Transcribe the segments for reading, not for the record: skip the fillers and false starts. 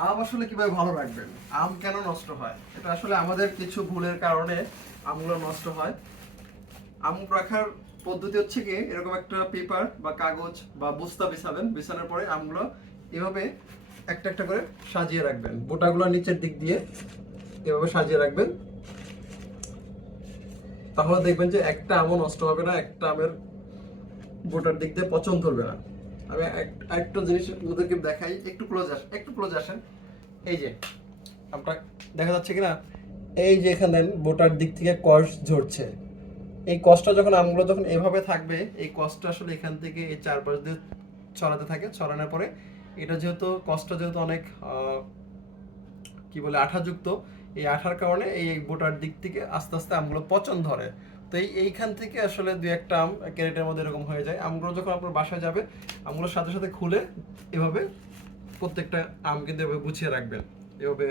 আম আসলে কিভাবে ভালো রাখবেন? আম কেন নষ্ট হয়? এটা আসলে আমাদের কিছু ভুলের কারণে আমগুলো নষ্ট হয়। আম রাখার পদ্ধতি হচ্ছে কি, এরকম একটা পেপার বা কাগজ বা বস্তা বিছাবেন। বিছানোর পরে আমগুলো এভাবে একটা একটা করে সাজিয়ে রাখবেন। বোটাগুলো নিচের দিক দিয়ে এভাবে সাজিয়ে রাখবেন। তাহলে দেখবেন যে একটা আমও নষ্ট হবে না, একটা আমের বোটার দিক দিয়ে পচন ধরবে না। আমি একটা জিনিস ওদেরকে দেখাই, একটু ক্লোজ আসেন। এই যে আমটা দেখা যাচ্ছে কিনা, এই যে এখানে বোটার দিক থেকে কষ ঝরছে। এই কষটা যখন আমগুলো যখন এভাবে থাকবে, এই কষটা আসলে এখান থেকে এই চারপাশ দিয়ে ছড়াতে থাকে। ছড়ানোর পরে এটা যেহেতু কষটা যেহেতু অনেক কি বলে আঠাযুক্ত, এই আঠার কারণে এই বোটার দিক থেকে আস্তে আস্তে আমগুলো পচন ধরে। তো এইখান থেকে আসলে দুই একটা আম ক্যারেটের মধ্যে এরকম হয়ে যায়। আমগুলো যখন আপনার বাসায় যাবে, আমগুলোর সাথে সাথে খুলে এভাবে প্রত্যেকটা আম কিন্তু এভাবে গুছিয়ে রাখবেন, এভাবে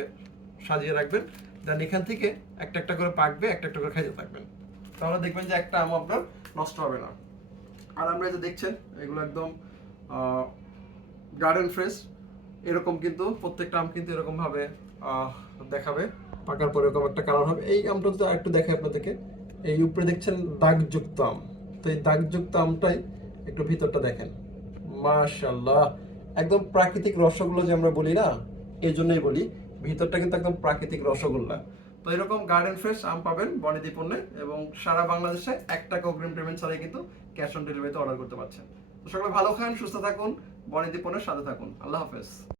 সাজিয়ে রাখবেন। দেন এখান থেকে একটা একটা করে পাকবে, একটা একটা করে খাইতে থাকবেন। তাহলে দেখবেন যে একটা আম আপনার নষ্ট হবে না। আর আমরা যে দেখছেন এগুলো একদম গার্ডেন ফ্রেশ। এরকম কিন্তু প্রত্যেকটা আম কিন্তু এরকম ভাবে আহ, দেখাবে। পাকার পরে এরকম একটা কালার হবে। এই আমটা যদি আরেকটু দেখাই আপনাদেরকে, এই উপরে দেখছেন দাগযুক্ত আম। তো এই দাগযুক্ত আমটাই একটু ভিতরটা দেখেন, মাশাআল্লাহ, একদম প্রাকৃতিক রসগোল্লা যে আমরা বলি না, এই জন্যই বলি ভিতরটা কিন্তু একদম প্রাকৃতিক রসগোল্লা। তো এরকম গার্ডেন ফ্রেশ আম পাবেন বনিদি পণ্যে, এবং সারা বাংলাদেশে 1 টাকা অগ্রিম পেমেন্ট ছাড়াই কিন্তু ক্যাশ অন ডেলিভারিতে অর্ডার করতে পারছেন। তো সকলে ভালো খান, সুস্থ থাকুন, বনিদি পণ্যের সাথে থাকুন। আল্লাহ হাফেজ।